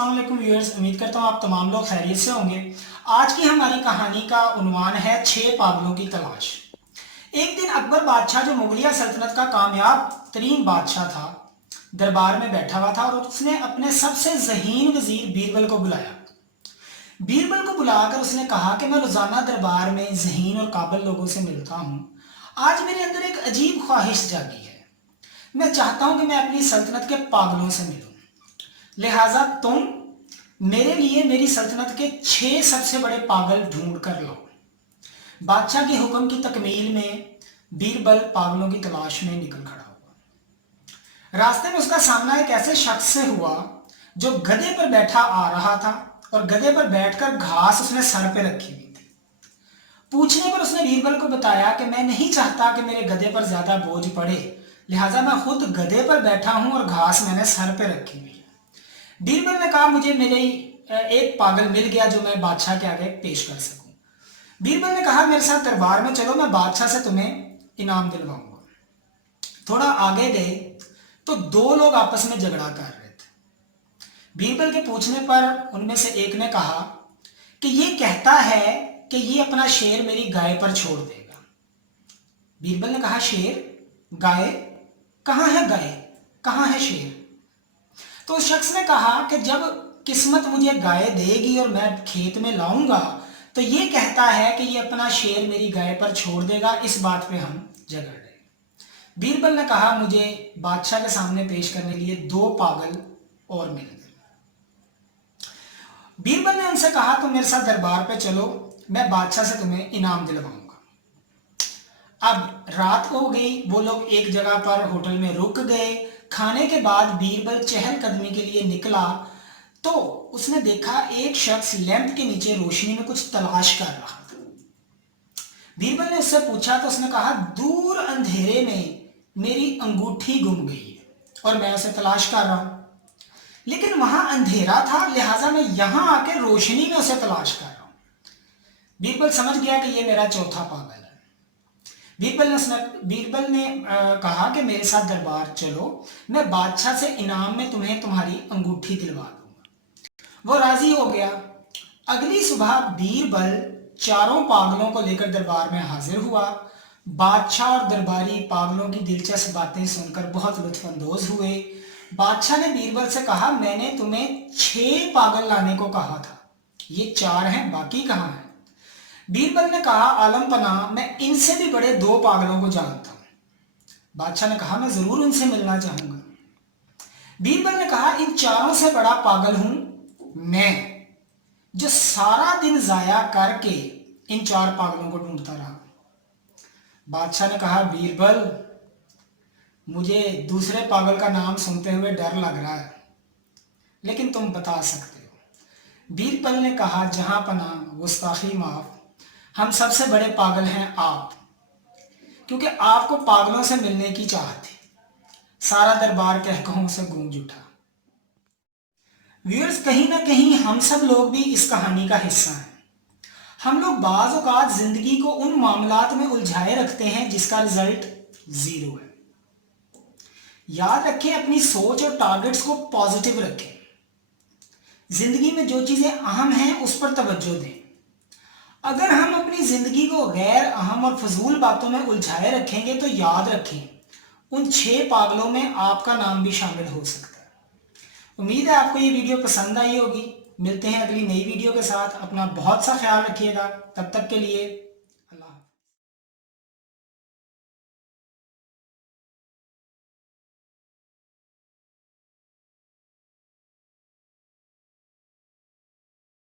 अस्सलाम वालेकुम व्यूअर्स, उम्मीद करता हूँ आप तमाम लोग खैरियत से होंगे। आज की हमारी कहानी का उन्वान है 6 पागलों की तलाश। एक दिन अकबर बादशाह, जो मुगलिया सल्तनत का कामयाब तरीन बादशाह था, दरबार में बैठा हुआ था और उसने अपने सबसे ज़हीन वजीर बीरबल को बुलाया। बीरबल को बुलाकर उसने कहा कि मैं रोज़ाना दरबार में ज़हीन और काबिल लोगों से मिलता हूँ। आज मेरे अंदर एक अजीब ख्वाहिश जागी है। मैं चाहता हूँ कि मैं अपनी सल्तनत के पागलों से मिलूँ। लिहाजा तुम मेरे लिए मेरी सल्तनत के 6 सबसे बड़े पागल ढूंढ कर लाओ। बादशाह के हुक्म की तकमील में बीरबल पागलों की तलाश में निकल खड़ा हुआ। रास्ते में उसका सामना एक ऐसे शख्स से हुआ जो गधे पर बैठा आ रहा था और गधे पर बैठकर घास उसने सर पे रखी हुई थी। पूछने पर उसने बीरबल को बताया कि मैं नहीं चाहता कि मेरे गधे पर ज्यादा बोझ पड़े, लिहाजा मैं खुद गधे पर बैठा हूं और घास मैंने सर पे रखी हुई है। बीरबल ने कहा, मुझे मेरे एक पागल मिल गया जो मैं बादशाह के आगे पेश कर सकूं। बीरबल ने कहा, मेरे साथ दरबार में चलो, मैं बादशाह से तुम्हें इनाम दिलवाऊंगा। थोड़ा आगे गए तो 2 लोग आपस में झगड़ा कर रहे थे। बीरबल के पूछने पर उनमें से एक ने कहा कि ये कहता है कि ये अपना शेर मेरी गाय पर छोड़ देगा। बीरबल ने कहा, शेर? गाय? कहाँ है गाय, कहाँ है शेर? तो उस शख्स ने कहा कि जब किस्मत मुझे गाय देगी और मैं खेत में लाऊंगा तो ये कहता है कि ये अपना शेर मेरी गाय पर छोड़ देगा। इस बात पे हम झगड़ रहे। बीरबल ने कहा, मुझे बादशाह के सामने पेश करने के लिए 2 पागल और मिल गए। बीरबल ने उनसे कहा, तुम मेरे साथ दरबार पे चलो, मैं बादशाह से तुम्हें इनाम दिलवाऊंगा। अब रात हो गई, वो लोग एक जगह पर होटल में रुक गए। खाने के बाद बीरबल चहलकदमी के लिए निकला तो उसने देखा एक शख्स लैंप के नीचे रोशनी में कुछ तलाश कर रहा था। बीरबल ने उससे पूछा तो उसने कहा, दूर अंधेरे में मेरी अंगूठी गुम गई है और मैं उसे तलाश कर रहा हूं, लेकिन वहां अंधेरा था, लिहाजा मैं यहां आकर रोशनी में उसे तलाश कर रहा हूं। बीरबल समझ गया कि यह मेरा चौथा पागल है। बीरबल ने कहा कि मेरे साथ दरबार चलो, मैं बादशाह से इनाम में तुम्हें तुम्हारी अंगूठी दिलवा दूंगा। वो राजी हो गया। अगली सुबह बीरबल 4 पागलों को लेकर दरबार में हाजिर हुआ। बादशाह और दरबारी पागलों की दिलचस्प बातें सुनकर बहुत लुत्फानंदोज हुए। बादशाह ने बीरबल से कहा, मैंने तुम्हें 6 पागल लाने को कहा था, ये 4 हैं, बाकी कहाँ हैं? बीरबल ने कहा, आलम पनाह, मैं इनसे भी बड़े 2 पागलों को जानता हूं। बादशाह ने कहा, मैं जरूर उनसे मिलना चाहूंगा। बीरबल ने कहा, इन 4 से बड़ा पागल हूं मैं, जो सारा दिन जाया करके इन 4 पागलों को ढूंढता रहा। बादशाह ने कहा, बीरबल, मुझे दूसरे पागल का नाम सुनते हुए डर लग रहा है, लेकिन तुम बता सकते हो। बीरबल ने कहा, जहां पनाह, गुस्ताखी माफ, हम सबसे बड़े पागल हैं आप, क्योंकि आपको पागलों से मिलने की चाह थी। सारा दरबार कहकहों से गूंज उठा। व्यूअर्स, कहीं ना कहीं हम सब लोग भी इस कहानी का हिस्सा हैं। हम लोग बाज़ औक़ात जिंदगी को उन मामलात में उलझाए रखते हैं जिसका रिजल्ट 0 है। याद रखें, अपनी सोच और टारगेट्स को पॉजिटिव रखें। जिंदगी में जो चीजें अहम हैं उस पर तवज्जो दें। अगर हम अपनी जिंदगी को गैर अहम और फजूल बातों में उलझाए रखेंगे तो याद रखें, उन 6 पागलों में आपका नाम भी शामिल हो सकता है। उम्मीद है आपको ये वीडियो पसंद आई होगी। मिलते हैं अगली नई वीडियो के साथ। अपना बहुत सा ख्याल रखिएगा। तब तक के लिए